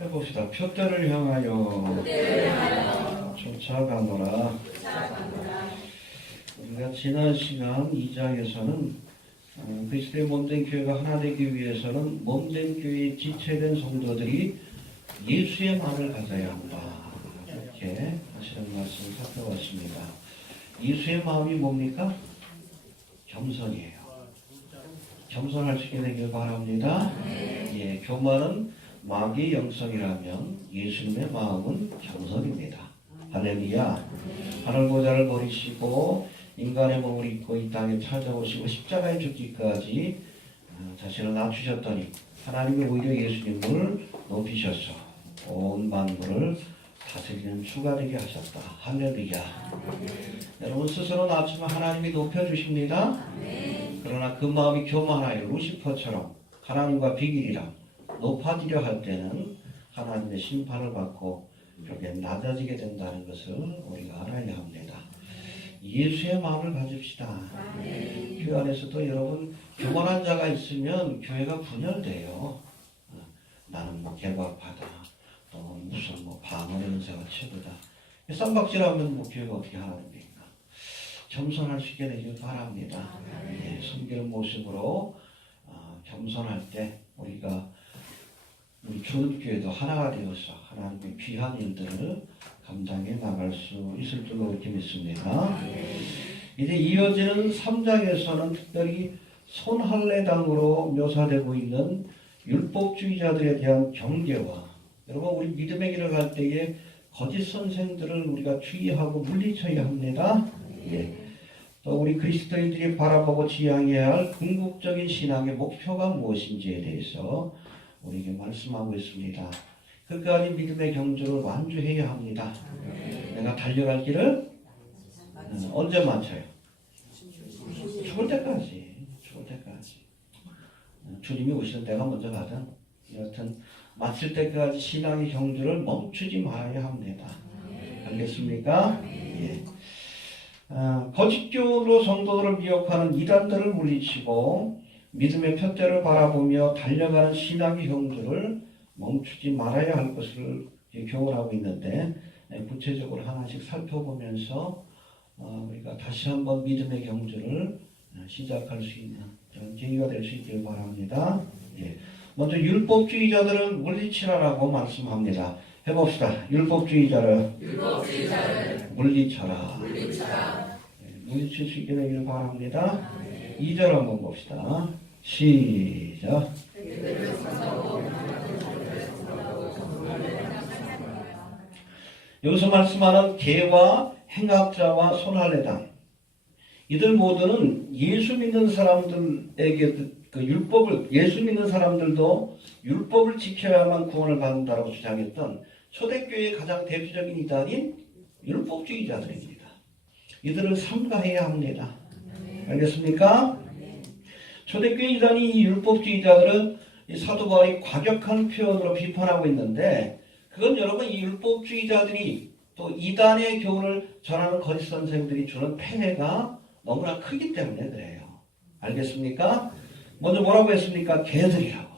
해봅시다. 표대를 향하여 쫓아가노라. 우리가 지난 시간 2장에서는 그리스도의 몸된 교회가 하나 되기 위해서는 몸된 교회에 지체된 성도들이 예수의 마음을 가져야 한다. 이렇게 하시는 말씀을 살펴봤습니다. 예수의 마음이 뭡니까? 겸손이에요. 겸손할 수 있게 되길 바랍니다. 예, 교만은 마귀의 영성이라면 예수님의 마음은 겸손입니다. 할렐루야. 하늘 보좌를 버리시고 인간의 몸을 입고 이 땅에 찾아오시고 십자가에 죽기까지 자신을 낮추셨더니 하나님이 오히려 예수님을 높이셔서 온 만물을 다스리는 주가 되게 하셨다. 할렐루야. 여러분 스스로 낮추면 하나님이 높여주십니다. 그러나 그 마음이 교만하여 루시퍼처럼 하나님과 비길이랑 높아지려 할 때는 하나님의 심판을 받고 결국엔 낮아지게 된다는 것을 우리가 알아야 합니다. 예수의 마음을 가집시다. 교회 안에서도 여러분 교만한 자가 있으면 교회가 분열돼요. 나는 뭐 개박하다. 또 무슨 뭐 방언의 은사가 최고다. 쌈박질하면 뭐 교회가 어떻게 하나님입니까? 겸손할 수 있게 되길 바랍니다. 예, 섬기는 모습으로 겸손할 때 우리가 우리 주님교회도 하나가 되어서 하나님의 귀한 일들을 감당해 나갈 수 있을 줄로 이렇게 믿습니다. 이제 이어지는 3장에서는 특별히 손할례당으로 묘사되고 있는 율법주의자들에 대한 경계와 여러분 우리 믿음의 길을 갈 때에 거짓 선생들을 우리가 주의하고 물리쳐야 합니다. 예. 또 우리 그리스도인들이 바라보고 지향해야 할 궁극적인 신앙의 목표가 무엇인지에 대해서 우리에게 말씀하고 있습니다. 끝까지 믿음의 경주를 완주해야 합니다. 내가 달려갈 길을 언제 마쳐요? 죽을 때까지. 주님이 오시는 때가 먼저 가든 여하튼 마칠 때까지 신앙의 경주를 멈추지 말아야 합니다. 알겠습니까? 예. 거짓 교로 성도들을 미혹하는 이단들을 물리치고 믿음의 표대를 바라보며 달려가는 신앙의 경주를 멈추지 말아야 할 것을 교훈하고 있는데 구체적으로 하나씩 살펴보면서 우리가 다시 한번 믿음의 경주를 시작할 수 있는 그런 계기가 될 수 있기를 바랍니다. 예. 먼저 율법주의자들을 물리치라라고 말씀합니다. 해봅시다. 율법주의자를 물리쳐라. 물리칠 수 있게 되기를 바랍니다. 2절 한번 봅시다. 시작. 여기서 말씀하는 계와 행악자와 손할례당 이들 모두는 예수 믿는 사람들에게 그 율법을 예수 믿는 사람들도 율법을 지켜야만 구원을 받는다고 주장했던 초대교회의 가장 대표적인 이단인 율법주의자들입니다. 이들을 삼가해야 합니다. 알겠습니까? 초대교회 이단이 이 율법주의자들은 이 사도 바울이 과격한 표현으로 비판하고 있는데 그건 여러분 이 율법주의자들이 또 이단의 교훈을 전하는 거짓 선생들이 주는 폐해가 너무나 크기 때문에 그래요. 알겠습니까? 먼저 뭐라고 했습니까? 개들이라고.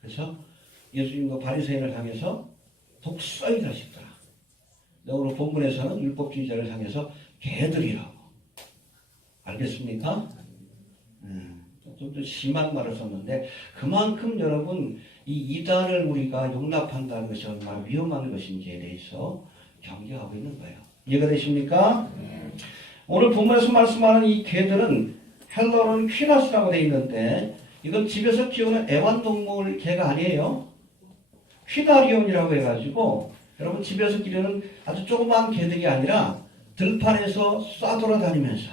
그래서 예수님과 바리새인을 향해서 독사의 자식들아. 오늘 본문에서는 율법주의자를 향해서 개들이라고. 알겠습니까? 좀 더 심한 말을 썼는데 그만큼 여러분 이 이단을 우리가 용납한다는 것이 얼마나 위험한 것인지에 대해서 경계하고 있는 거예요. 이해가 되십니까? 오늘 본문에서 말씀하는 이 개들은 헬러로는 퀴나스라고 되어 있는데 이건 집에서 키우는 애완동물 개가 아니에요. 퀴나리온이라고 해가지고 여러분 집에서 기르는 아주 조그만 개들이 아니라 들판에서 쏴돌아다니면서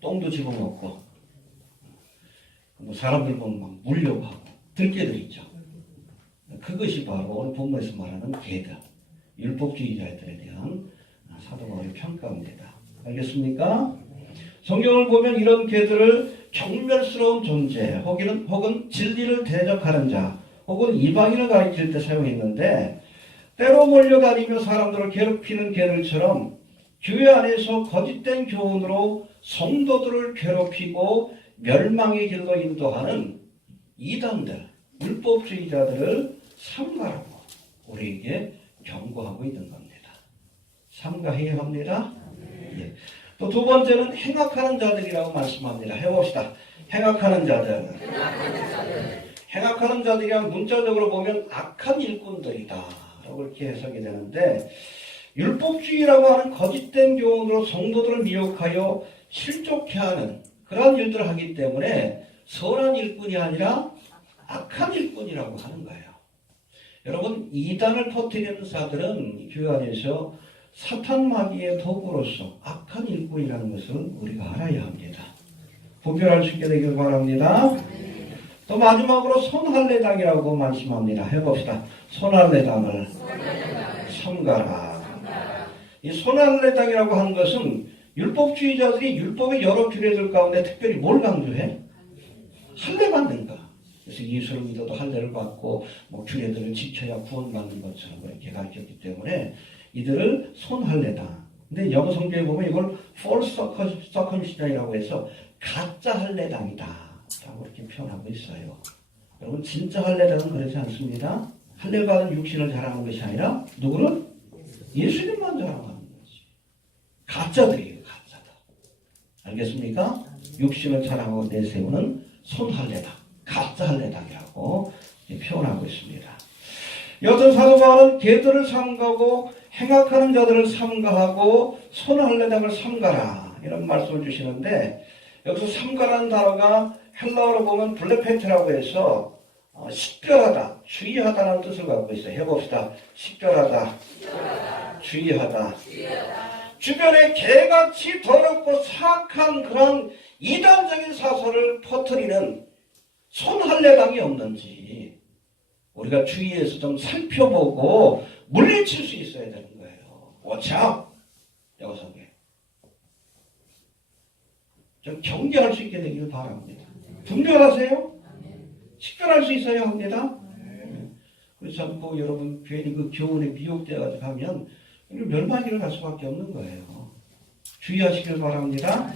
똥도 집어먹고 뭐 사람들 보면 막 물려고 하고 들개들 있죠. 그것이 바로 오늘 본문에서 말하는 개들, 율법주의자들에 대한 사도 바울의 평가입니다. 알겠습니까? 성경을 보면 이런 개들을 경멸스러운 존재 혹은 진리를 대적하는 자 혹은 이방인을 가리킬 때 사용했는데 때로 몰려다니며 사람들을 괴롭히는 개들처럼 교회 안에서 거짓된 교훈으로 성도들을 괴롭히고 멸망의 길로 인도하는 이단들, 율법주의자들을 삼가라고 우리에게 경고하고 있는 겁니다. 삼가해야 합니다. 예. 또 두 번째는 행악하는 자들이라고 말씀합니다. 해봅시다. 행악하는 자들. 행악하는 자들이란 문자적으로 보면 악한 일꾼들이다 라고 이렇게 해석이 되는데, 율법주의라고 하는 거짓된 교훈으로 성도들을 미혹하여 실족해 하는 그러한 일들을 하기 때문에 선한 일꾼이 아니라 악한 일꾼이라고 하는 거예요. 여러분, 이단을 퍼뜨리는 자들은 교회 안에서 사탄 마귀의 도구로서 악한 일꾼이라는 것을 우리가 알아야 합니다. 분별할 수 있게 되길 바랍니다. 또 마지막으로 손할례당이라고 말씀합니다. 해봅시다. 손할례당을 삼가라. 이 손할례당이라고 하는 것은 율법주의자들이 율법의 여러 규례들 가운데 특별히 뭘 강조해? 할례 받는 거. 그래서 예수를 믿어도 할례를 받고 뭐 규례들을 지켜야 구원받는 것처럼 이렇게 가르쳤기 때문에 이들을 손할례당. 근데 영어 성경에 보면 이걸 false circumcision이라고 해서 가짜 할례당이다 라고 이렇게 표현하고 있어요. 여러분, 진짜 할례당은 그렇지 않습니다. 할례 받은 육신을 자랑하는 것이 아니라 누구는? 예수님만 자랑하는 거지. 가짜들이에요. 가짜다. 알겠습니까? 육신을 자랑하고 내세우는 손할례당, 가짜 할례당이라고 표현하고 있습니다. 여튼 사도 바울은 개들을 삼가고 행악하는 자들을 삼가하고 손할례당을 삼가라 이런 말씀을 주시는데, 여기서 삼가라는 단어가 헬라어로 보면 블레페트라고 해서 식별하다, 주의하다는 뜻을 갖고 있어요. 해봅시다. 식별하다, 주의하다. 주변에 개같이 더럽고 사악한 그런 이단적인 사설을 퍼뜨리는 손할례당이 없는지 우리가 주위에서 좀 살펴보고 물리칠 수 있어야 되는 거예요. 워치아웃! 여성에 좀 경계할 수 있게 되기를 바랍니다. 분별하세요? 식별할 수 있어야 합니다. 그렇지 않고 여러분 괜히 그 교훈에 미혹되어가지고 하면 멸망기를 갈 수밖에 없는 거예요. 주의하시길 바랍니다.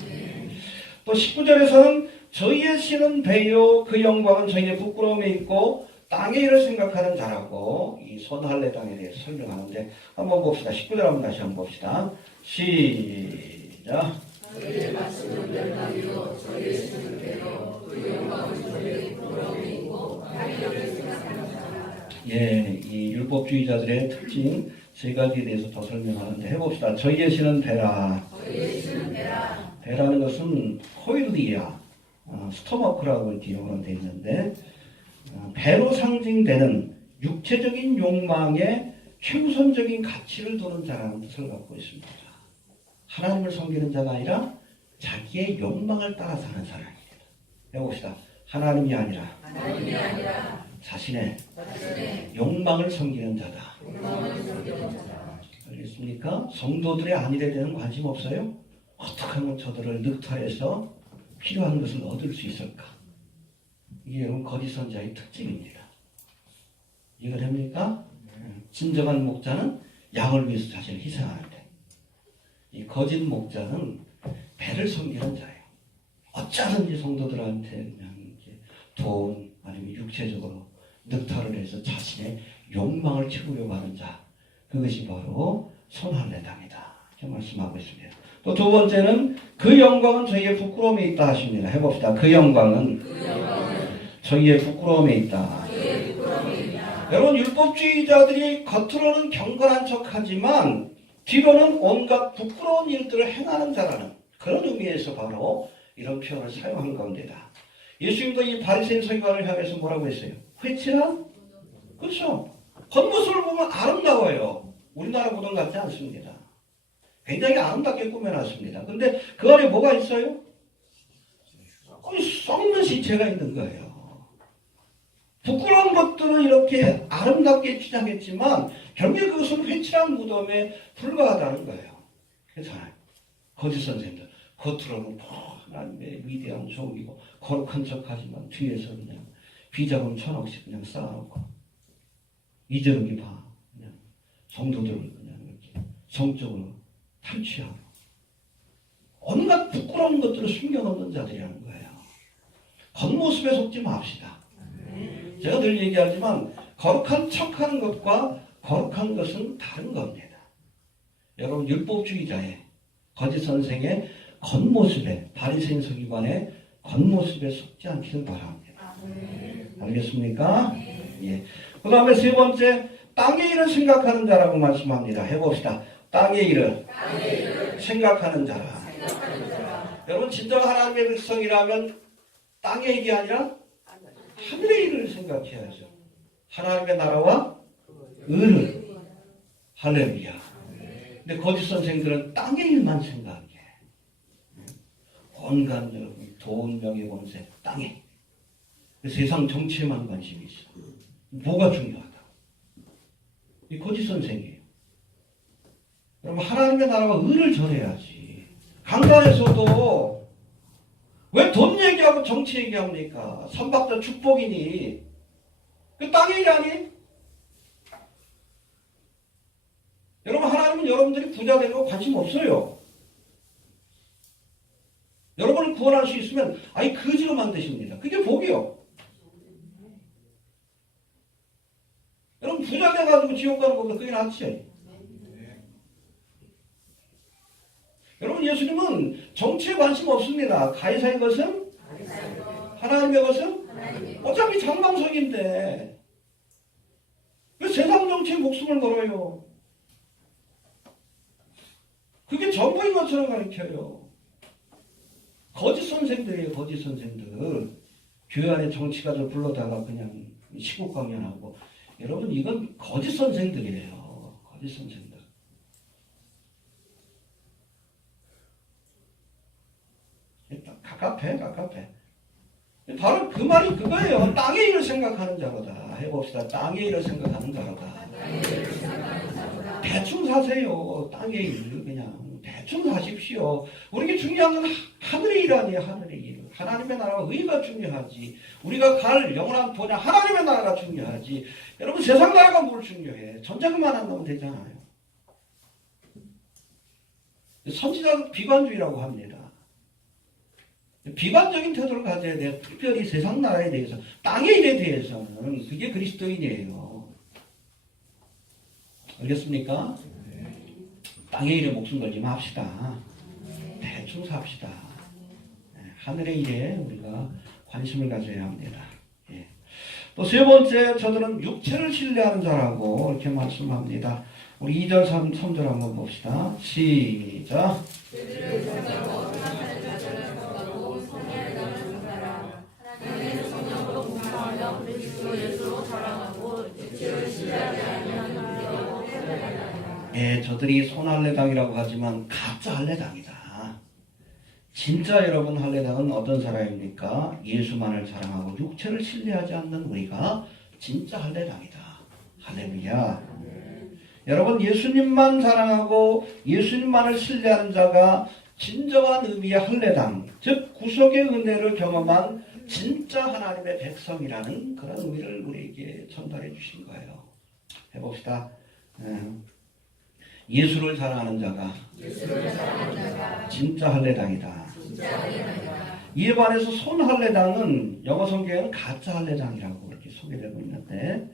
또 19절에서는 저희의 신은 배요 그 영광은 저희의 부끄러움에 있고 땅의 일을 생각하는 자라고 이 손할례당에 대해서 설명하는데, 한번 봅시다. 19절 한번 다시 한번 봅시다. 시작. 저희의 말씀은 멸망이요 저희의 신은 배요 그 영광은 저희의 부끄러움에 있고 땅의 일을 생각하는 자라. 예, 이 율법주의자들의 특징 세 가지에 대해서 더 설명하는데, 해봅시다. 저희의 신은 배라. 저희의 신은 배라. 배라는 것은 코일리아, 스토머크라고 이렇게 영어로 되어 있는데, 배로 상징되는 육체적인 욕망에 최우선적인 가치를 두는 자라는 뜻을 갖고 있습니다. 하나님을 섬기는 자가 아니라 자기의 욕망을 따라 사는 사람입니다. 해봅시다. 하나님이 아니라 자신의 욕망을 섬기는 자다. 알겠습니까? 성도들의 안일에 대한 관심 없어요? 어떻게 하면 저들을 늑탈해서 필요한 것을 얻을 수 있을까? 이게 여러분 거짓 선자의 특징입니다. 이해가 됩니까? 진정한 목자는 양을 위해서 자신을 희생하는데, 이 거짓 목자는 배를 섬기는 자예요. 어쩌든지 성도들한테 그냥 이렇게 돈 아니면 육체적으로 늑탈을 해서 자신의 욕망을 채우려고 하는 자, 그것이 바로 손할례당이다 이렇게 말씀하고 있습니다. 또 두 번째는 그 영광은 저희의 부끄러움에 있다 하십니다. 해봅시다. 그 영광은 저희의 부끄러움에 있다. 여러분, 율법주의자들이 겉으로는 경건한 척하지만 뒤로는 온갖 부끄러운 일들을 행하는 자라는 그런 의미에서 바로 이런 표현을 사용한 겁니다. 예수님도 이 바리새인 서기관을 향해서 뭐라고 했어요? 회칠한? 그렇죠. 겉모습을 보면 아름다워요. 우리나라 무덤 같지 않습니다. 굉장히 아름답게 꾸며놨습니다. 근데 그 안에 뭐가 있어요? 썩는 시체가 있는 거예요. 부끄러운 것들은 이렇게 아름답게 주장했지만 결국에 그것은 회칠한 무덤에 불과하다는 거예요. 괜찮아요. 거짓 선생님들 겉으로는 하나님의 위대한 종이고 거룩한 척하지만 뒤에서 그냥 비자금 1,000억씩 그냥 쌓아놓고 이저녁이 봐 그냥 성도들을 그냥 이렇게 성적으로 탈취하고 온갖 부끄러운 것들을 숨겨놓는 자들이라는 거예요. 겉모습에 속지 맙시다. 제가 늘 얘기하지만 거룩한 척하는 것과 거룩한 것은 다른 겁니다. 여러분 율법주의자의 거짓 선생의 겉모습에 바리새인 서기관의 겉모습에 속지 않기를 바랍니다. 알겠습니까? 예. 그 다음에 세 번째 땅의 일을 생각하는 자라고 말씀합니다. 해봅시다. 땅의 일을 생각하는 자라. 여러분 진정 하나님의 백성이라면 땅의 일이 아니라 하늘의 일을 생각해야죠. 하나님의 나라와 의를. 할렐루야. 근데 거짓 선생들은 땅의 일만 생각해. 온갖 돈, 명예, 권세, 땅에. 세상 정치에만 관심이 있어. 뭐가 중요하다. 이 거짓 선생이에요. 여러분 하나님의 나라와 의를 전해야지. 강단에서도 왜 돈 얘기하고 정치 얘기합니까? 삼박자 축복이니. 그 땅의 일 아니? 여러분 하나님은 여러분들이 부자 되는 거 관심 없어요. 여러분을 구원할 수 있으면 아예 거지로 만드십니다. 그게 복이요. 여러분 부자 돼가지고 지옥 가는 것보다 그게 낫지. 여러분 예수님은 정치에 관심 없습니다. 가이사의 것은 하나님의 것은 어차피 장망석인데 왜 세상 정치에 목숨을 걸어요? 그게 전부인 것처럼 가르쳐요. 거짓 선생들이에요. 거짓 선생들. 교회 안에 정치가들 불러다가 그냥 시국 강연하고. 여러분 이건 거짓 선생들이에요. 거짓 선생들. 갑갑해. 바로 그 말이 그거예요. 땅의 일을 생각하는 자로다. 해봅시다. 땅의 일을 생각하는 자로다. 대충 사세요. 땅의 일 그냥 대충 사십시오. 우리에게 중요한 건 하늘의 일 아니에요. 하늘의 일. 하나님의 나라와 의가 중요하지. 우리가 갈 영원한 보냐 하나님의 나라가 중요하지. 여러분 세상 나라가 뭘 중요해. 전쟁만 안 나오면 되잖아요. 선지자는 비관주의라고 합니다. 비관적인 태도를 가져야 돼요. 특별히 세상 나라에 대해서. 땅의 일에 대해서는 그게 그리스도인이에요. 알겠습니까? 땅의 일에 목숨 걸지 맙시다. 대충 삽시다. 하늘의 일에 우리가 관심을 가져야 합니다. 예. 또 세 번째, 저들은 육체를 신뢰하는 자라고 이렇게 말씀합니다. 우리 2절, 3절 한번 봅시다. 시작. 예, 저들이 손할례당이라고 하지만 가짜 할례당이다. 진짜 여러분 할례당은 어떤 사람입니까? 예수만을 사랑하고 육체를 신뢰하지 않는 우리가 진짜 할례당이다. 할렐루야. 여러분 예수님만 사랑하고 예수님만을 신뢰하는 자가 진정한 의미의 할례당, 즉 구속의 은혜를 경험한 진짜 하나님의 백성이라는 그런 의미를 우리에게 전달해 주신 거예요. 해봅시다. 예수를 사랑하는 자가 진짜 할례당이다. 이에 반해서 손할례당은 영어 성경에는 가짜 할례당이라고 이렇게 소개되고 있는데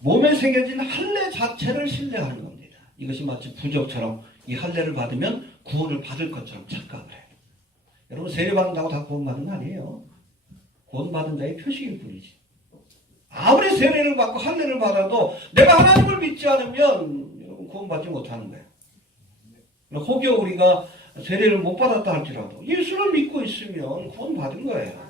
몸에 새겨진 할례 자체를 신뢰하는 겁니다. 이것이 마치 부적처럼 이 할례를 받으면 구원을 받을 것처럼 착각을 해요. 여러분 세례받는다고 다 구원받은 거 아니에요. 구원받은 자의 표식일 뿐이지. 아무리 세례를 받고 할례를 받아도 내가 하나님을 믿지 않으면 구원받지 못하는 거예요. 혹여 우리가 세례를 못 받았다 할지라도 예수를 믿고 있으면 구원받은 거예요.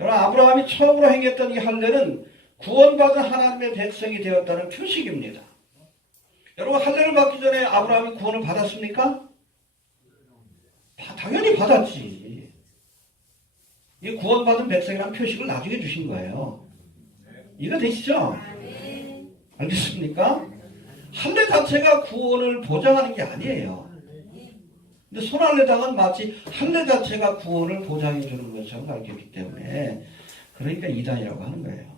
여러분 아브라함이 처음으로 행했던 이 할례는 구원받은 하나님의 백성이 되었다는 표식입니다. 여러분 할례를 받기 전에 아브라함이 구원을 받았습니까? 당연히 받았지. 이 구원받은 백성이라는 표식을 나중에 주신 거예요. 이해가 되시죠? 알겠습니까? 할례 자체가 구원을 보장하는 게 아니에요. 근데 손할례당은 마치 할례 자체가 구원을 보장해 주는 것처럼 가르쳤기 때문에 그러니까 이단이라고 하는 거예요.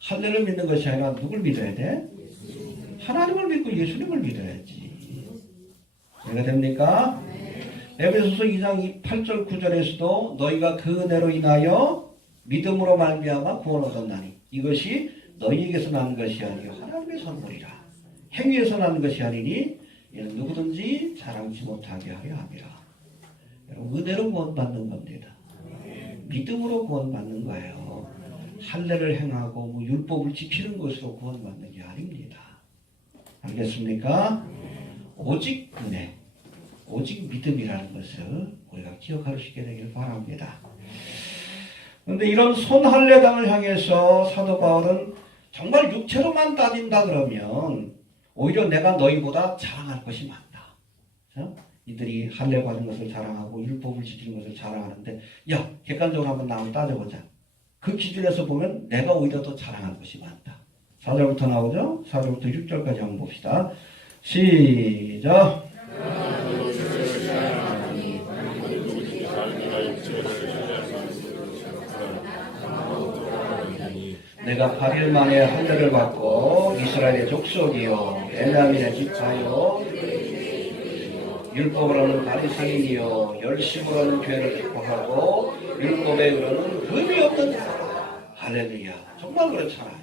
할례를 믿는 것이 아니라 누굴 믿어야 돼? 하나님을 믿고 예수님을 믿어야지. 이해가 됩니까? 에베소서 2장 8절 9절에서도 너희가 그 은혜로 인하여 믿음으로 말미암아 구원 얻었나니 이것이 너희에게서 난 것이 아니요 하나님의 선물이라. 행위에서 난 것이 아니니 이는 누구든지 자랑치 못하게 하려 함이라. 여러분 은혜로 구원받는 겁니다. 믿음으로 구원받는 거예요. 할례를 행하고 뭐 율법을 지키는 것으로 구원받는 게 아닙니다. 알겠습니까? 오직 은혜, 오직 믿음이라는 것을 우리가 기억할 수 있게 되길 바랍니다. 그런데 이런 손할례당을 향해서 사도 바울은 정말 육체로만 따진다 그러면 오히려 내가 너희보다 자랑할 것이 많다. 그렇죠? 이들이 할례 받은 것을 자랑하고 율법을 지키는 것을 자랑하는데 야 객관적으로 한번 나와 따져보자. 그 기준에서 보면 내가 오히려 더 자랑할 것이 많다. 4절부터 나오죠? 4절부터 6절까지 한번 봅시다. 시작. 내가 8일 만에 할례를 받고 이스라엘의 족속이요 베냐민의 지파요 율법으로는 바리새인이요 열심으로는 죄를 축복하고 율법에 의로는 흠이 없는 자라. 할렐루야. 정말 그렇잖아요.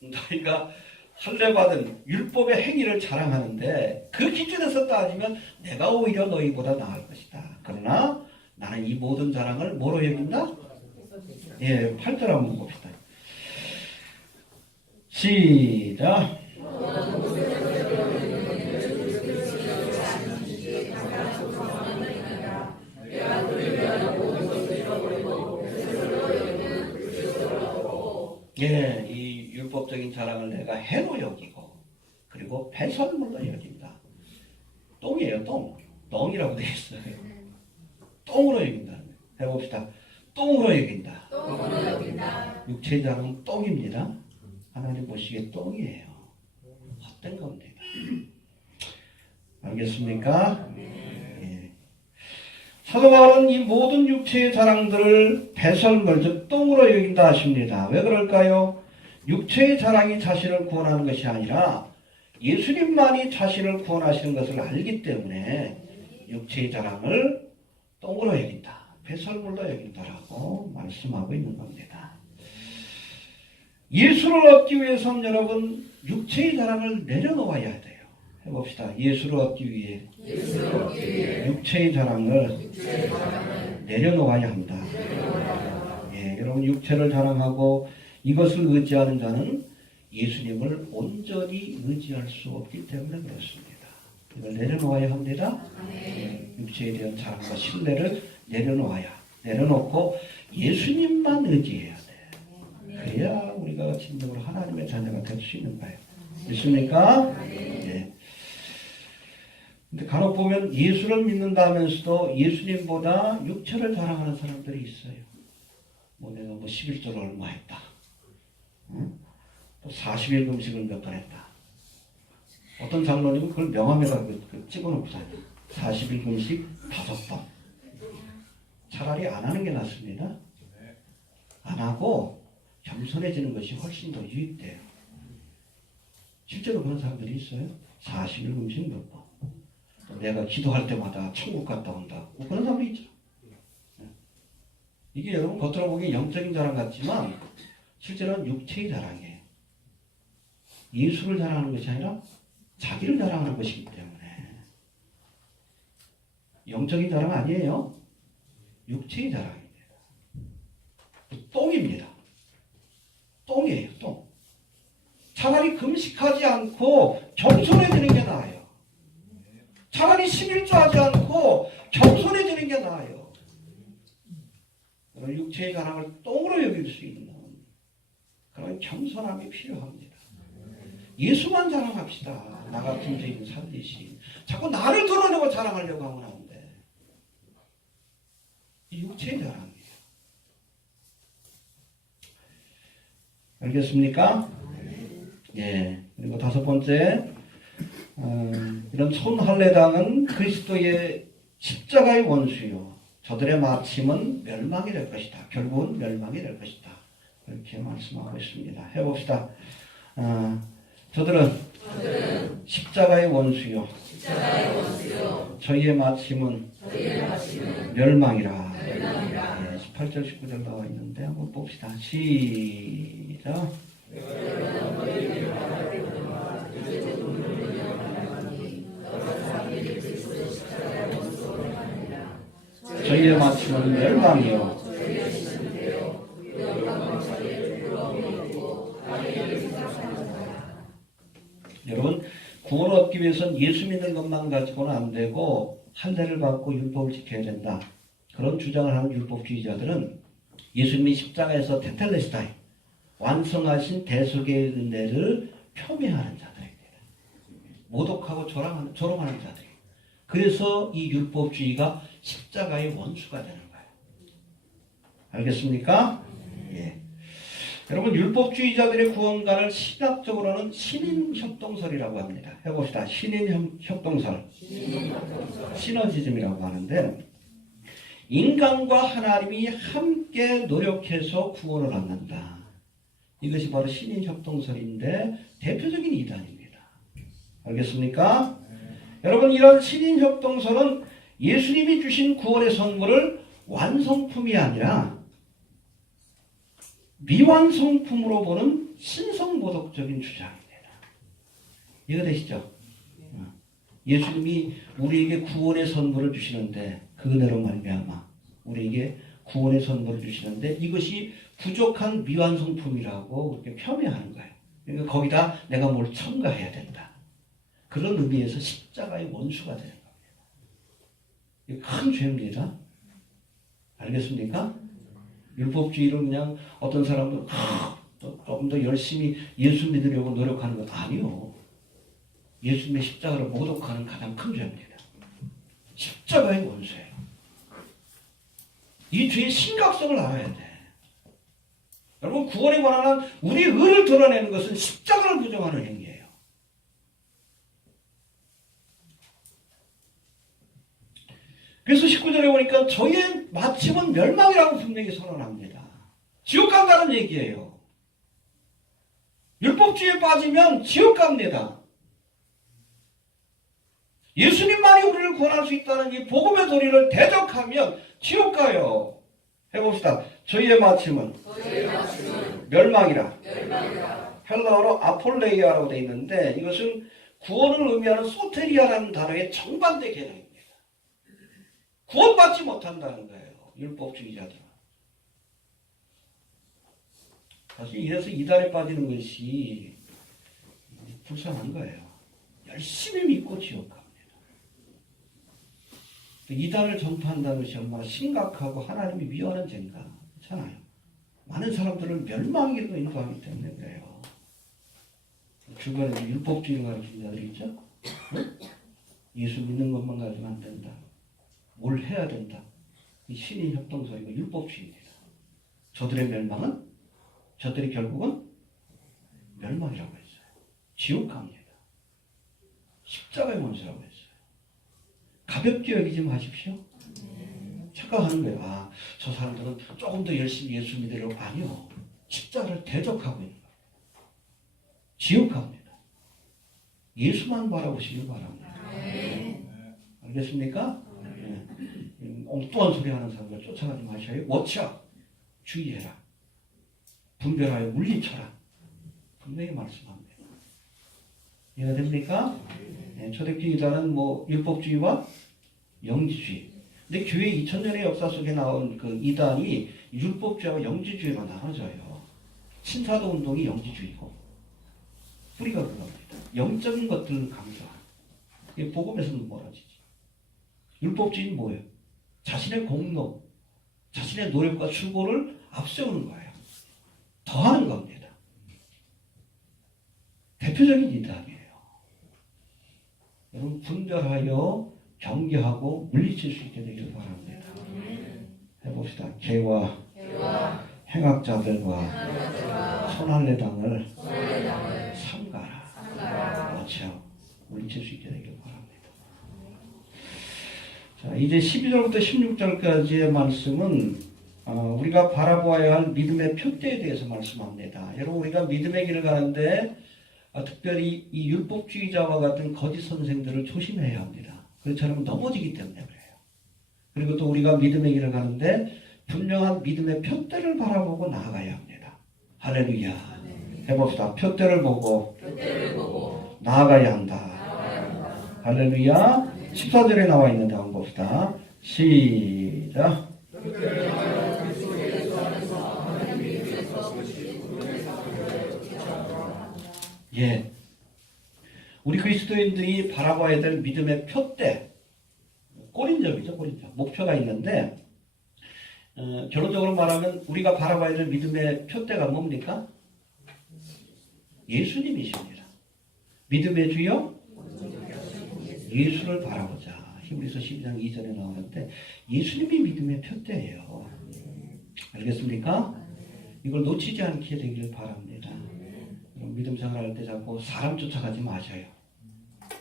너희가 할례 받은 율법의 행위를 자랑하는데 그 기준에서 따지면 내가 오히려 너희보다 나을 것이다. 그러나 나는 이 모든 자랑을 뭐로 여긴다? 예, 8절 한번 봅시다. 시작. 예, 이 율법적인 자랑을 내가 해로 여기고 그리고 배설물로 여긴다. 똥이에요, 똥. 똥이라고 되어 있어요. 똥으로 여긴다. 해봅시다. 똥으로 여긴다. 똥으로 여긴다. 육체의 자랑은 똥입니다. 하나님 보시기에 똥이에요. 헛된 겁니다. 알겠습니까? 예. 사도 바울은 이 모든 육체의 자랑들을 배설물, 즉 똥으로 여긴다 하십니다. 왜 그럴까요? 육체의 자랑이 자신을 구원하는 것이 아니라 예수님만이 자신을 구원하시는 것을 알기 때문에 육체의 자랑을 똥으로 여긴다. 배설물로 여긴다라고 말씀하고 있는 겁니다. 예수를 얻기 위해서는 여러분 육체의 자랑을 내려놓아야 돼요. 해봅시다. 예수를 얻기 위해 육체의 자랑을 내려놓아야 한다. 예, 여러분 육체를 자랑하고 이것을 의지하는 자는 예수님을 온전히 의지할 수 없기 때문에 그렇습니다. 이걸 내려놓아야 합니다. 육체에 대한 자랑과 신뢰를 내려놓고 예수님만 의지해야 돼. 그래야 우리가 진정으로 하나님의 자녀가 될 수 있는 거예요. 믿습니까? 네. 근데 간혹 보면 예수를 믿는다 하면서도 예수님보다 육체를 자랑하는 사람들이 있어요. 뭐 내가 뭐 11조를 얼마 했다. 응? 또 40일 금식을 몇 번 했다. 어떤 장로님은 그걸 명함에다 찍어놓고 다녀. 40일 금식 5번. 차라리 안 하는 게 낫습니다. 안 하고 겸손해지는 것이 훨씬 더 유익돼요. 실제로 그런 사람들이 있어요. 40일 금식 몇 번. 또 내가 기도할 때마다 천국 갔다 온다. 뭐 그런 사람이 있죠. 이게 여러분 겉으로 보기 영적인 자랑 같지만 실제로는 육체의 자랑이에요. 예수를 자랑하는 것이 아니라 자기를 자랑하는 것이기 때문에 영적인 자랑 아니에요. 육체의 자랑입니다. 똥입니다. 똥이에요. 똥. 차라리 금식하지 않고 겸손해지는 게 나아요. 차라리 11조 하지 않고 겸손해지는 게 나아요. 육체의 자랑을 똥으로 여길 수 있는 그런 겸손함이 필요합니다. 예수만 자랑합시다. 나 같은 죄인 살리시. 자꾸 나를 드러내고 자랑하려고 하면 안 돼. 이 육체의 자랑이에요. 알겠습니까? 예. 그리고 5번째, 이런 손할례당은 그리스도의 십자가의 원수요. 저들의 마침은 멸망이 될 것이다. 결국은 멸망이 될 것이다. 이렇게 말씀하고 있습니다. 해봅시다. 저들은 십자가의 원수요. 저희의 마침은 멸망이라. 예, 18절 19절 나와 있는데 한번 봅시다. 시작. 저희의 마침은 멸망이요 여러분 구원을 얻기 위해서는 예수 믿는 것만 가지고는 안 되고 할례를 받고 율법을 지켜야 된다. 그런 주장을 하는 율법주의자들은 예수님이 십자가에서 테텔레스타이 완성하신 대속의 은혜를 표명하는 자들입니다. 모독하고 조롱하는 자들. 그래서 이 율법주의가 십자가의 원수가 되는 거예요. 알겠습니까? 예. 여러분 율법주의자들의 구원관을 신학적으로는 신인협동설이라고 합니다. 해봅시다. 신인협동설. 시너지즘이라고 하는데 인간과 하나님이 함께 노력해서 구원을 얻는다. 이것이 바로 신인협동설인데 대표적인 이단입니다. 알겠습니까? 여러분 이런 신인협동설은 예수님이 주신 구원의 선물을 완성품이 아니라 미완성품으로 보는 신성모독적인 주장입니다. 이해되시죠? 예수님이 우리에게 구원의 선물을 주시는데 그 은혜로 말미암아 우리에게 구원의 선물을 주시는데 이것이 부족한 미완성품이라고 그렇게 폄훼하는 거예요. 그러니까 거기다 내가 뭘 첨가해야 된다. 그런 의미에서 십자가의 원수가 되는 겁니다. 이게 큰 죄입니다. 알겠습니까? 율법주의로 그냥 어떤 사람은 조금 더 열심히 예수 믿으려고 노력하는 것 아니요. 예수님의 십자가를 모독하는 가장 큰 죄입니다. 십자가의 원수예요. 이 죄의 심각성을 알아야 돼. 여러분 구원에 관한 우리의 의를 드러내는 것은 십자가를 부정하는 행위예요. 그래서 19절에 보니까 저희의 마침은 멸망이라고 분명히 선언합니다. 지옥 간다는 얘기예요. 율법주의에 빠지면 지옥 갑니다. 예수님만이 우리를 구원할 수 있다는 이 복음의 도리를 대적하면 지옥 가요. 해봅시다. 저희의 마침은 멸망이라. 헬라어로 아폴레이아라고 되어 있는데 이것은 구원을 의미하는 소테리아라는 단어의 정반대 개념입니다. 구원받지 못한다는 거예요. 율법주의자들은. 사실 이래서 이단에 빠지는 것이 불쌍한 거예요. 열심히 믿고 지옥 갑니다. 이단을 전파한다는 것이 얼마나 심각하고 하나님이 미워하는 죄인가. 그렇잖아요. 많은 사람들을 멸망으로 인도하기 때문에 그래요. 주변에 율법주의를 가르치는 자들이 있죠. 응? 예수 믿는 것만 가지고는 안 된다. 뭘 해야 된다. 이 신인 협동설이고 율법주의입니다. 저들의 멸망은 저들이 결국은 멸망이라고 했어요. 지옥 갑니다. 십자가의 원수라고 했어요. 가볍게 여기지 마십시오. 착각하는 거예요. 아, 저 사람들은 조금 더 열심히 예수 믿으려고. 아니요. 십자가를 대적하고 있는 거예요. 지옥 갑니다. 예수만 바라보시길 바랍니다. 알겠습니까? 엉뚱한 소리 하는 사람들 쫓아가지 마셔요. 워치아 주의해라. 분별하여 물리쳐라. 분명히 말씀합니다. 이해가 됩니까? 네, 초대교회자는 뭐 율법주의와 영지주의. 근데 교회 2000년의 역사 속에 나온 그 이단이 율법주의와 영지주의로 나눠져요. 신사도 운동이 영지주의고 뿌리가 그겁니다. 영적인 것들을 강조하는. 이게 복음에서는 멀어지지. 율법주의는 뭐예요? 자신의 공로, 자신의 노력과 수고를 앞세우는 거예요. 더하는 겁니다. 대표적인 이단이에요. 여러분 분별하여 경계하고 물리칠 수 있게 되길 바랍니다. 해봅시다. 개와 행악자들과 손할례당을 삼가라. 어찌하고 물리칠 수 있게 되길 바랍니다. 자, 이제 12절부터 16절까지의 말씀은 우리가 바라보아야 할 믿음의 표대에 대해서 말씀합니다. 여러분 우리가 믿음의 길을 가는데 특별히 이 율법주의자와 같은 거짓 선생들을 조심해야 합니다. 그렇지 않으면 넘어지기 때문에 그래요. 그리고 또 우리가 믿음의 길을 가는데 분명한 믿음의 표대를 바라보고 나아가야 합니다. 할렐루야. 해봅시다. 표대를 보고 나아가야 한다. 할렐루야. 14절에 나와 있는데 한번 봅시다. 시작. 예. 우리 그리스도인들이 바라봐야 될 믿음의 표대, 꼬린점이죠, 꼬린점. 목표가 있는데, 결론적으로 말하면 우리가 바라봐야 될 믿음의 표대가 뭡니까? 예수님이십니다. 믿음의 주요? 예수를 바라보자. 히브리서 12장 2절에 나오는데 예수님이 믿음의 표대예요. 알겠습니까? 이걸 놓치지 않게 되기를 바랍니다. 믿음 생활할 때 자꾸 사람 쫓아가지 마셔요.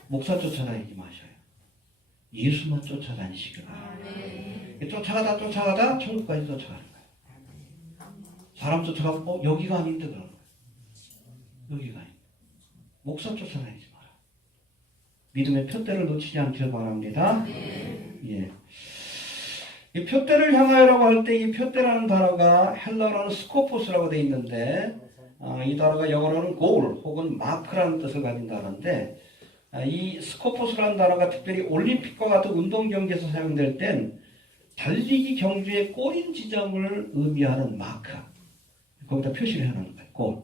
목사 쫓아다니지 마셔요. 예수만 쫓아다니시길 바랍니다. 쫓아가다 천국까지 쫓아가는 거예요. 사람 쫓아가고 여기가 아닌데 그러는 거예요. 여기가 아닌데. 목사 쫓아다니지 마라. 믿음의 표대를 놓치지 않길 바랍니다. 예. 이 표대를 향하여라고 할 때 이 표대라는 단어가 헬라어로는 스코포스라고 되어 있는데 이 단어가 영어로는 goal 혹은 마크라는 뜻을 가진 단어인데 이 스코포스라는 단어가 특별히 올림픽과 같은 운동 경기에서 사용될 땐 달리기 경주의 골인 지점을 의미하는 마크, 거기다 표시를 해놓는 거예요. 골.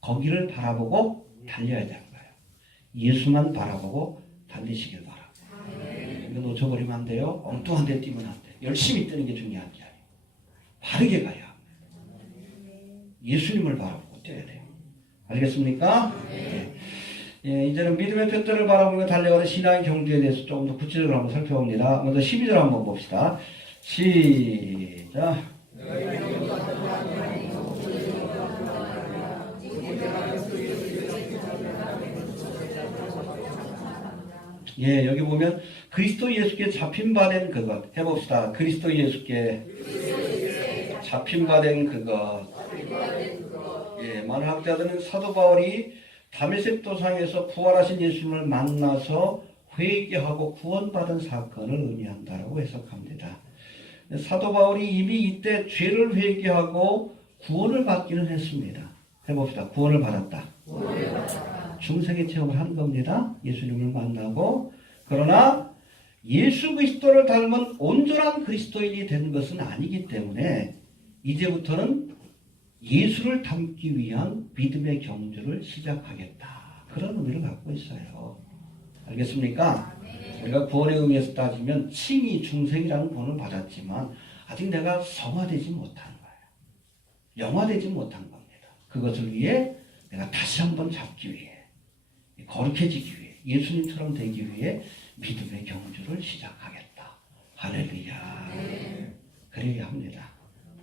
거기를 바라보고 달려야 되는 거예요. 예수만 바라보고 달리시길 바랍니다. 이거 놓쳐버리면 안 돼요. 엉뚱한 데 뛰면 안 돼요. 열심히 뛰는 게 중요한 게 아니에요. 바르게 가야 합니다. 예수님을 바라보고 뛰어야 돼요. 알겠습니까? 네. 예, 이제는 믿음의 표대를 바라보며 달려가는 신앙의 경주에 대해서 조금 더 구체적으로 한번 살펴봅니다. 먼저 12절 한번 봅시다. 시작. 예, 여기 보면 그리스도 예수께 잡힌 바 된 그것 해봅시다. 그리스도 예수께 잡힌 바 된 그것. 예, 많은 학자들은 사도 바울이 다메섹 도상에서 부활하신 예수님을 만나서 회개하고 구원받은 사건을 의미한다라고 해석합니다. 사도 바울이 이미 이때 죄를 회개하고 구원을 받기는 했습니다. 해봅시다. 구원을 받았다. 중생의 체험을 한 겁니다. 예수님을 만나고. 그러나 예수 그리스도를 닮은 온전한 그리스도인이 된 것은 아니기 때문에 이제부터는 예수를 닮기 위한 믿음의 경주를 시작하겠다. 그런 의미를 갖고 있어요. 알겠습니까? 우리가 구원의 의미에서 따지면 칭의 중생이라는 구원을 받았지만 아직 내가 성화되지 못한 거예요. 영화되지 못한 겁니다. 그것을 위해 내가 다시 한번 잡기 위해, 거룩해지기 위해, 예수님처럼 되기 위해 믿음의 경주를 시작하겠다. 할렐루야. 그래야 합니다.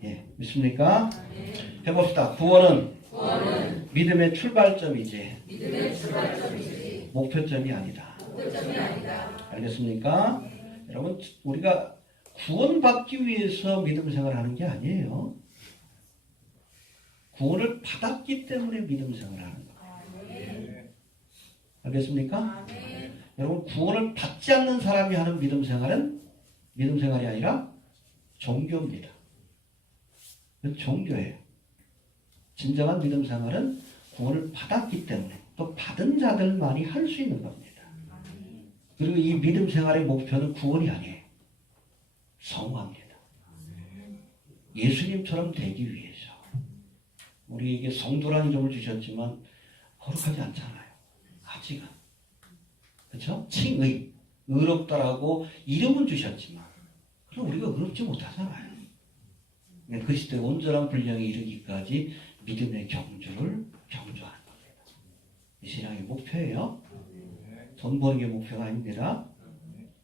예, 믿습니까? 해봅시다. 구원은 믿음의 출발점이지. 목표점이 아니다. 알겠습니까? 여러분, 우리가 구원받기 위해서 믿음 생활하는 게 아니에요. 구원을 받았기 때문에 믿음 생활하는 거예요. 알겠습니까? 여러분, 구원을 받지 않는 사람이 하는 믿음 생활은 믿음 생활이 아니라 종교입니다. 종교예요. 진정한 믿음 생활은 구원을 받았기 때문에 또 받은 자들만이 할 수 있는 겁니다. 그리고 이 믿음 생활의 목표는 구원이 아니에요. 성화입니다. 예수님처럼 되기 위해서. 우리에게 성도라는 점을 주셨지만 거룩하지 않잖아요. 아직은. 그렇죠? 칭의, 의롭다라고 이름은 주셨지만 그럼 우리가 의롭지 못하잖아요. 그리스도의 온전한 분량에 이르기까지 믿음의 경주를 경주하는 겁니다. 이 신앙의 목표예요. 돈 버는 게 목표가 아닙니다.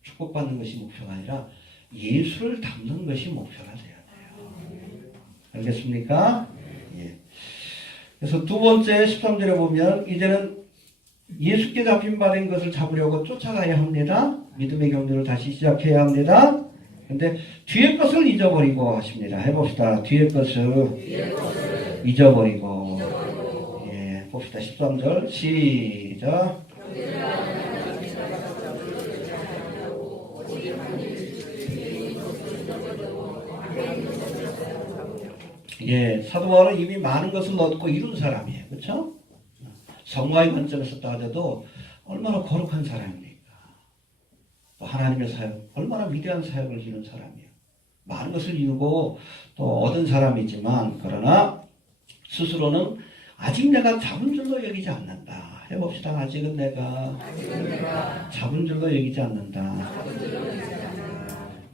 축복받는 것이 목표가 아니라 예수를 닮는 것이 목표가 되어야 돼요. 알겠습니까? 예. 그래서 두 번째 13절에 보면 이제는 예수께 잡힌 바 된 것을 잡으려고 쫓아가야 합니다. 믿음의 경주를 다시 시작해야 합니다. 근데 뒤에 것을 잊어버리고 하십니다. 해봅시다. 뒤에 것을 잊어버리고. 예, 봅시다. 13절 시작. 예, 사도 바울은 이미 많은 것을 얻고 이룬 사람이에요. 그렇죠? 성화의 관점에서 따져도 얼마나 거룩한 사람입니까? 또 하나님의 사역, 얼마나 위대한 사역을 이룬 사람이에요. 많은 것을 이루고 또 얻은 사람이지만 그러나 스스로는 아직 내가 잡은 줄로 여기지 않는다. 해봅시다. 아직은 내가 잡은 줄로 여기지 않는다.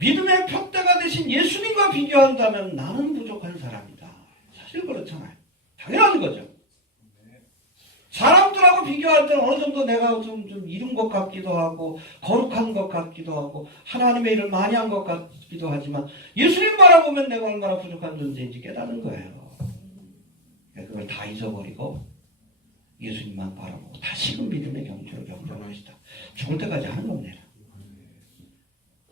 믿음의 표대가 되신 예수님과 비교한다면 나는 부족한 사람이다. 사실 그렇잖아요. 당연한 거죠. 사람들하고 비교할 때는 어느 정도 내가 좀 이룬 것 같기도 하고 거룩한 것 같기도 하고 하나님의 일을 많이 한 것 같기도 하지만 예수님 바라보면 내가 얼마나 부족한 존재인지 깨닫는 거예요. 그걸 다 잊어버리고 예수님만 바라보고 다시금 믿음의 경주로 경전하시다. 죽을 때까지 하는 겁니다.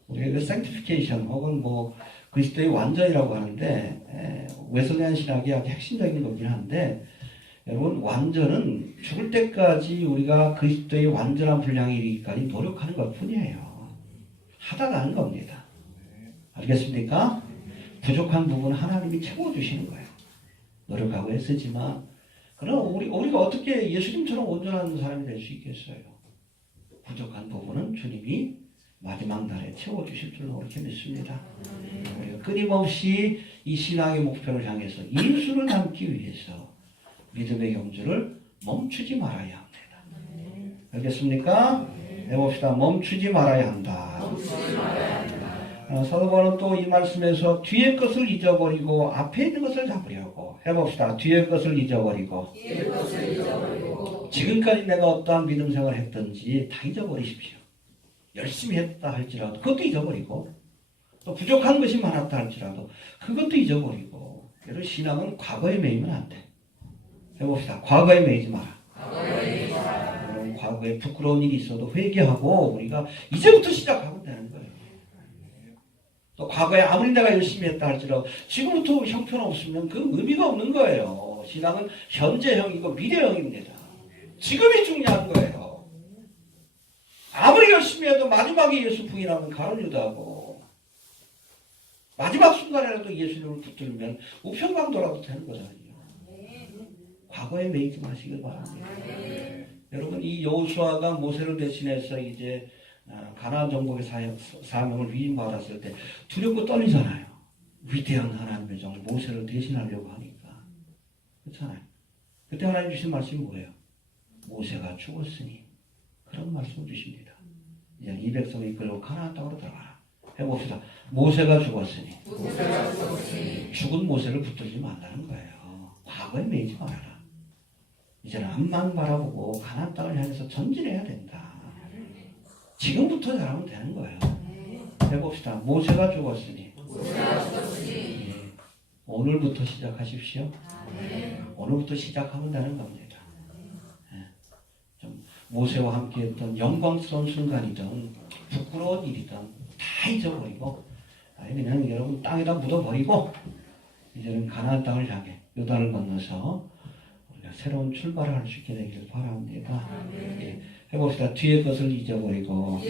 우리가 그 sanctification 혹은 뭐 그리스도의 완전이라고 하는데 웨슬리안 신학의 아주 핵심적인 거긴 한데 여러분 완전은 죽을 때까지 우리가 그리스도의 완전한 분량에 이르기까지 노력하는 것 뿐이에요. 하다가 하는 겁니다. 알겠습니까? 부족한 부분은 하나님이 채워주시는 거예요. 노력하고 애쓰지만 그럼 우리가 어떻게 예수님처럼 온전한 사람이 될 수 있겠어요? 부족한 부분은 주님이 마지막 날에 채워주실 줄로 그렇게 믿습니다. 우리가 끊임없이 이 신앙의 목표를 향해서 예수를 닮기 위해서 믿음의 경주를 멈추지 말아야 합니다. 알겠습니까? 해봅시다. 멈추지 말아야 한다. 사도 바울은 또 이 말씀에서 뒤의 것을 잊어버리고 앞에 있는 것을 잡으려고 해봅시다. 뒤의 것을 잊어버리고 지금까지 내가 어떠한 믿음 생활을 했든지 다 잊어버리십시오. 열심히 했다 할지라도 그것도 잊어버리고 또 부족한 것이 많았다 할지라도 그것도 잊어버리고 여러분 신앙은 과거에 매이면 안 돼. 해봅시다. 과거에 매이지 마라. 과거에 부끄러운 일이 있어도 회개하고 우리가 이제부터 시작하면 되는 거예요. 또 과거에 아무리 내가 열심히 했다 할지라도 지금부터 형편없으면 그 의미가 없는 거예요. 신앙은 현재형이고 미래형입니다. 지금이 중요한 거예요. 아무리 열심히 해도 마지막에 예수 부인하면 가룟유다고 마지막 순간에라도 예수님을 붙들면 우편강도라도 되는 거잖아요. 과거에 매이지 마시길 바랍니다. 여러분 이 여호수아가 모세를 대신해서 이제 가나안 정복의 사명을 위임받았을 때 두렵고 떨리잖아요. 위대한 하나님의 종 모세를 대신하려고 하니까 그렇잖아요. 그때 하나님 주신 말씀이 뭐예요? 모세가 죽었으니 그런 말씀을 주십니다. 이제 이 백성을 이끌고 가나안 땅으로 들어가라. 해봅시다. 모세가 죽었으니 죽은 모세를 붙들지 말라는 거예요. 과거에 매이지 말아라. 이제는 앞만 바라보고 가나안 땅을 향해서 전진해야 된다. 지금부터 잘하면 되는 거예요. 해봅시다. 모세가 죽었으니 오늘부터 시작하십시오. 오늘부터 시작하면 되는 겁니다. 좀 모세와 함께 했던 영광스러운 순간이든 부끄러운 일이든 다 잊어버리고 그냥 여러분 땅에다 묻어버리고 이제는 가나안 땅을 향해 요단을 건너서 우리가 새로운 출발을 할 수 있게 되기를 바랍니다. 해봅시다. 뒤의 것을 잊어버리고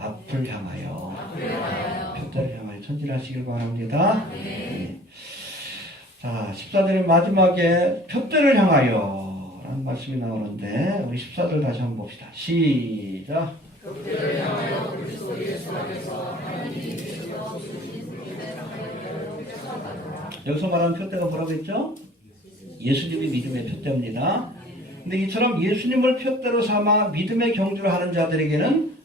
앞을 향하여 표대를 향하여 전진하시길 바랍니다. 자, 14절의 마지막에 표대를 향하여 라는 말씀이 나오는데 우리 14절 다시 한번 봅시다. 시작. 표대를 향하여 그리스도 예수 안에서 하나님이 여기서 말하는 표대가 뭐라고 했죠? 예수님이 믿음의 표대입니다. 근데 이처럼 예수님을 표대로 삼아 믿음의 경주를 하는 자들에게는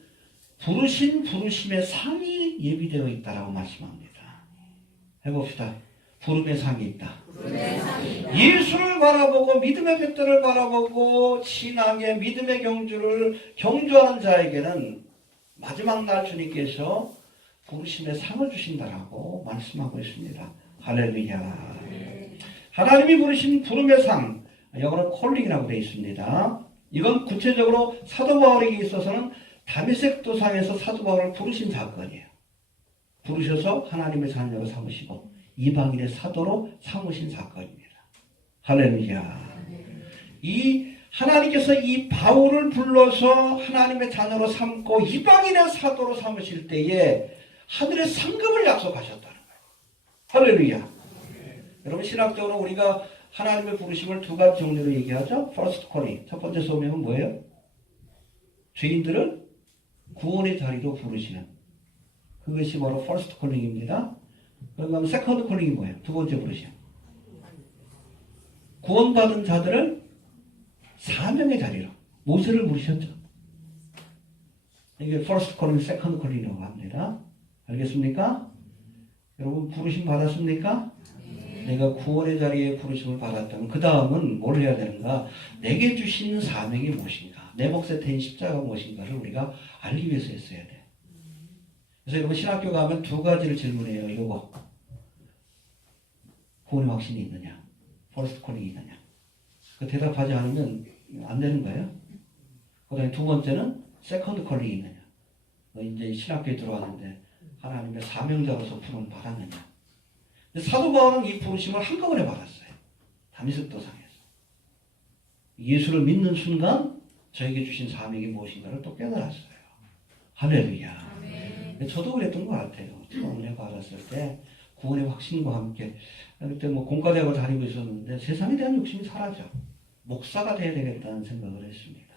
부르심의 상이 예비되어 있다라고 말씀합니다. 해봅시다. 부름의 상이 있다. 예수를 바라보고 믿음의 표대를 바라보고 신앙의 믿음의 경주를 경주하는 자에게는 마지막 날 주님께서 부르심의 상을 주신다라고 말씀하고 있습니다. 할렐루야. 하나님이 부르신 부름의 상, 영어로 콜링이라고 되어 있습니다. 이건 구체적으로 사도 바울에게 있어서는 다메섹 도상에서 사도 바울을 부르신 사건이에요. 부르셔서 하나님의 자녀로 삼으시고 이방인의 사도로 삼으신 사건입니다. 할렐루야. 이 하나님께서 이 바울을 불러서 하나님의 자녀로 삼고 이방인의 사도로 삼으실 때에 하늘의 상급을 약속하셨다는 거예요. 할렐루야. 여러분 신학적으로 우리가 하나님의 부르심을 두 가지 종류로 얘기하죠. First calling. 첫 번째 소명은 뭐예요? 죄인들을 구원의 자리로 부르시는. 그것이 바로 First calling입니다. 그러면 Second calling이 뭐예요? 두 번째 부르심. 구원받은 자들을 사명의 자리로. 모세를 부르셨죠. 이게 First calling, Second calling이라고 합니다. 알겠습니까? 여러분 부르심 받았습니까? 내가 구원의 자리에 부르심을 받았다면 그 다음은 뭘 해야 되는가? 내게 주신 사명이 무엇인가? 내 몫에 태인 십자가가 무엇인가를 우리가 알기 위해서 했어야 돼. 그래서 여러분 신학교 가면 두 가지를 질문해요. 이거 구원의 확신이 있느냐? 퍼스트 콜링이 있느냐? 그 대답하지 않으면 안 되는 거예요. 그 다음에 두 번째는 세컨드 콜링이 있느냐? 너 이제 신학교에 들어왔는데 하나님의 사명자로서 부름을 받았느냐? 사도 바울은 이 부르심을 한꺼번에 받았어요. 다메섹 도상에서. 예수를 믿는 순간 저에게 주신 사명이 무엇인가를 또 깨달았어요. 할렐루야. 아멘. 저도 그랬던 것 같아요. 처음에 받았을 때 구원의 확신과 함께 그때 뭐 공과대학을 다니고 있었는데 세상에 대한 욕심이 사라져. 목사가 돼야 되겠다는 생각을 했습니다.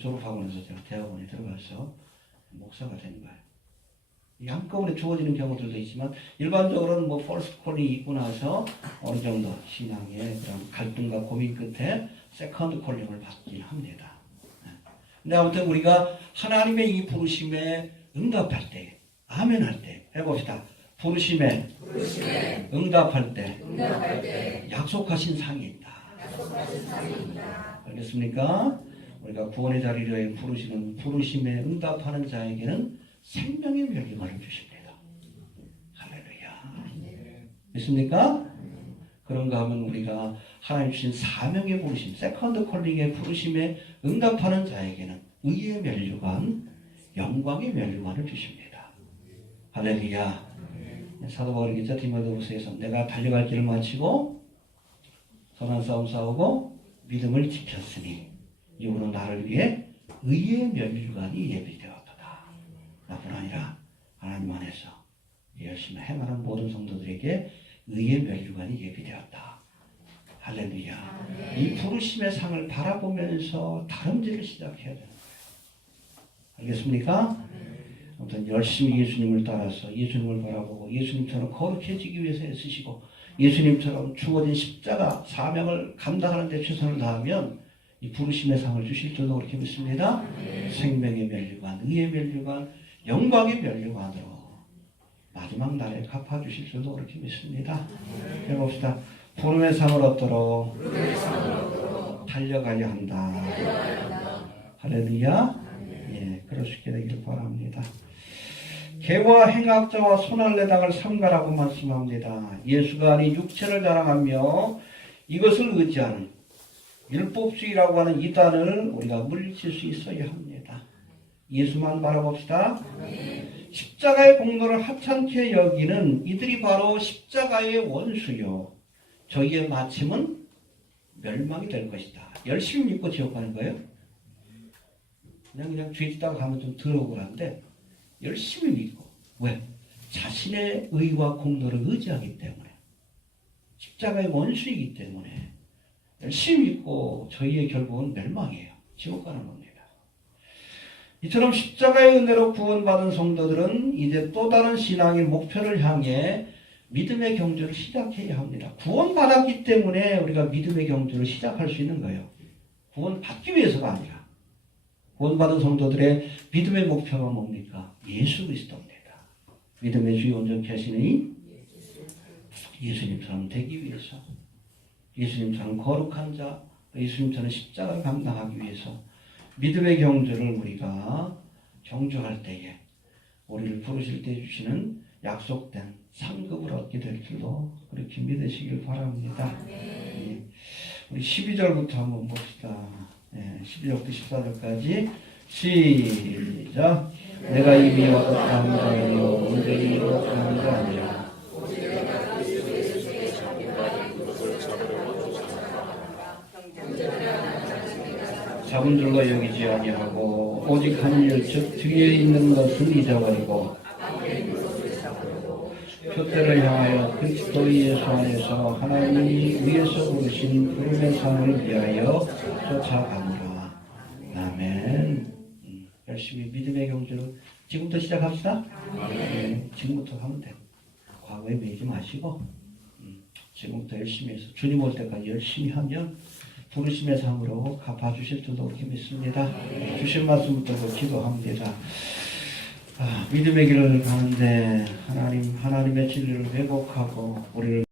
졸업하고 나서 제가 대학원에 들어가서 목사가 된 거예요. 한꺼번에 주어지는 경우들도 있지만 일반적으로는 뭐 퍼스트 콜링이 있고 나서 어느 정도 신앙의 그런 갈등과 고민 끝에 세컨드 콜링을 받긴 합니다. 근데 아무튼 우리가 하나님의 이 부르심에 응답할 때, 아멘 할 때, 해봅시다. 부르심에 응답할 때 약속하신 상이 있다. 알겠습니까? 우리가 구원의 자리로 부르시는 부르심에 응답하는 자에게는 생명의 멸류관을 주십니다. 할렐루야. 믿습니까? 그런가 하면 우리가 하나님 주신 사명의 부르심, 세컨드 콜링의 부르심에 응답하는 자에게는 의의 멸류관, 영광의 멸류관을 주십니다. 할렐루야. 사도 바울이 기자 디모데후서에서 내가 달려갈 길을 마치고 선한 싸움 싸우고 믿음을 지켰으니 이후로 나를 위해 의의 멸류관이 예비되었다. 나뿐 아니라 하나님 안에서 열심히 행하는 모든 성도들에게 의의 멸류관이 예비되었다. 할렐루야. 이 부르심의 상을 바라보면서 다름질을 시작해야 되는 거예요. 알겠습니까? 아무튼 열심히 예수님을 따라서 예수님을 바라보고 예수님처럼 거룩해지기 위해서 애쓰시고 예수님처럼 주어진 십자가 사명을 감당하는 데 최선을 다하면 이 부르심의 상을 주실 줄로 그렇게 믿습니다. 생명의 멸류관, 의의 멸류관, 영광의 멸류관으로 마지막 날에 갚아주실 줄도 그렇게 믿습니다. 해봅시다. 부름의 상을 얻도록 달려가야 한다. 할렐루야. 예, 그럴 수 있게 되기를 바랍니다. 개와 행악자와 손할례당을 삼가라고 말씀합니다. 예수가 아닌 육체를 자랑하며 이것을 의지하는 율법주의라고 하는 이단을 우리가 물리칠 수 있어야 합니다. 예수만 바라봅시다. 십자가의 공로를 하찮게 여기는 이들이 바로 십자가의 원수요. 저희의 마침은 멸망이 될 것이다. 열심히 믿고 지옥 가는 거예요. 그냥 죄 짓다가 가면 좀 더러우란데 열심히 믿고. 왜? 자신의 의와 공로를 의지하기 때문에. 십자가의 원수이기 때문에 열심히 믿고 저희의 결국은 멸망이에요. 지옥 가는 겁니다. 이처럼 십자가의 은혜로 구원받은 성도들은 이제 또 다른 신앙의 목표를 향해 믿음의 경주를 시작해야 합니다. 구원받았기 때문에 우리가 믿음의 경주를 시작할 수 있는 거예요. 구원받기 위해서가 아니라. 구원받은 성도들의 믿음의 목표가 뭡니까? 예수 그리스도입니다. 믿음의 주요 온전케 하시니 예수님처럼 되기 위해서, 예수님처럼 거룩한 자, 예수님처럼 십자가를 감당하기 위해서 믿음의 경주를 우리가 경주할 때에 우리를 부르실 때 주시는 약속된 상급을 얻게 될 줄로 그렇게 믿으시길 바랍니다. 예. 우리 12절부터 한번 봅시다. 예, 12절부터 14절까지 시작. 내가 이미 얻었다는 자여 온전히 얻었다는 자 아니라 잡은 줄로 여기지 아니하고 오직 한 일 즉 뒤에 있는 것은 잊어버리고 표대를 향하여 그리스도 예수 안에서 하나님이 위에서 부르신 부름의 상을 위하여 쫓아가노라. 아멘. 열심히 믿음의 경주를 지금부터 시작합시다. 네, 지금부터 하면 돼요. 과거에 매이지 마시고 지금부터 열심히 해서 주님 올 때까지 열심히 하면 부르심의 상으로 갚아주실 줄도 그렇게 믿습니다. 주신 말씀 붙들고 기도합니다. 믿음의 길을 가는데 하나님의 진리를 왜곡하고 우리를